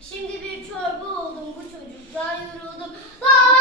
Şimdi bir çorba oldum bu çocuktan yoruldum. Bye.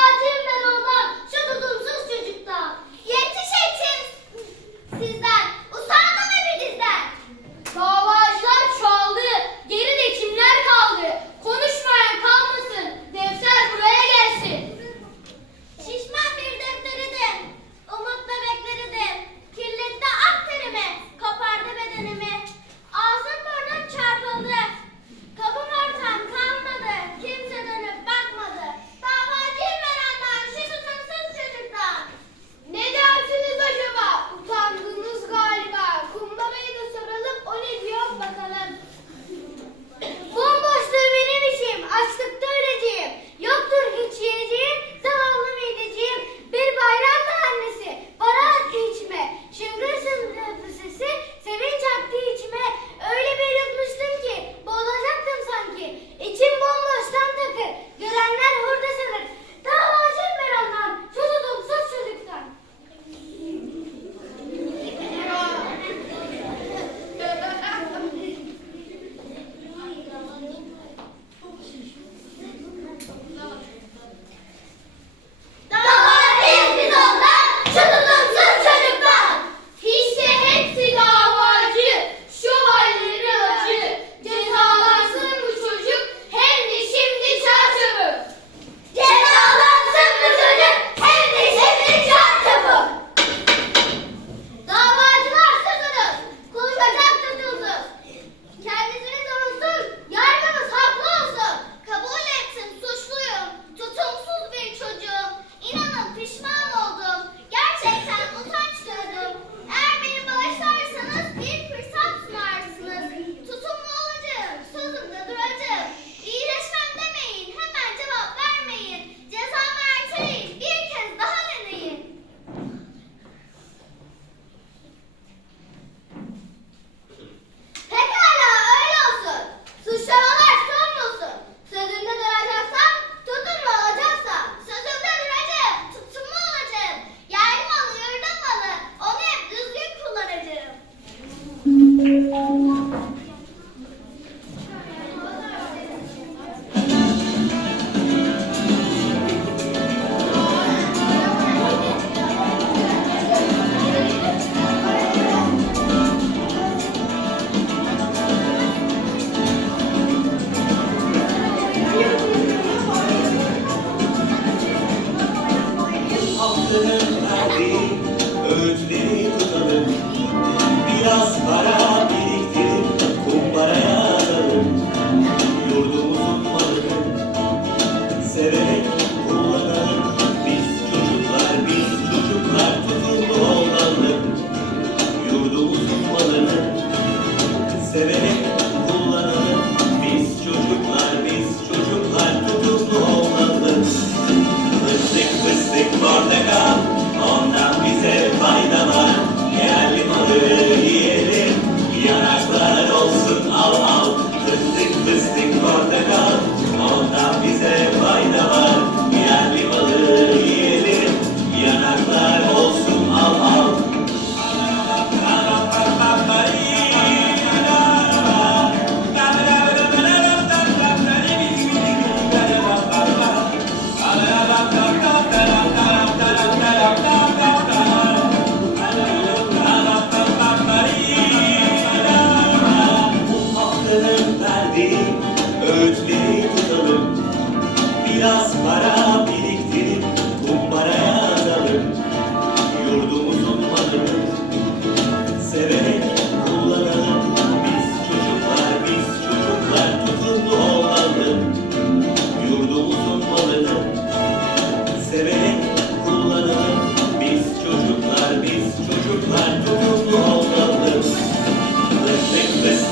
is the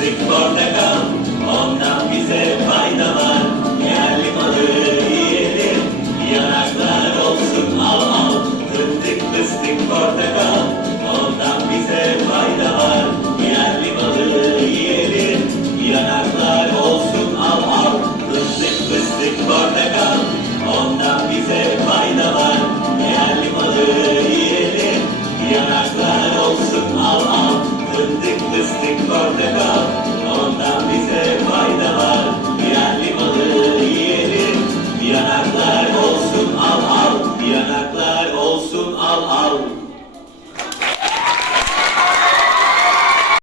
Big Bone Христик Бардага.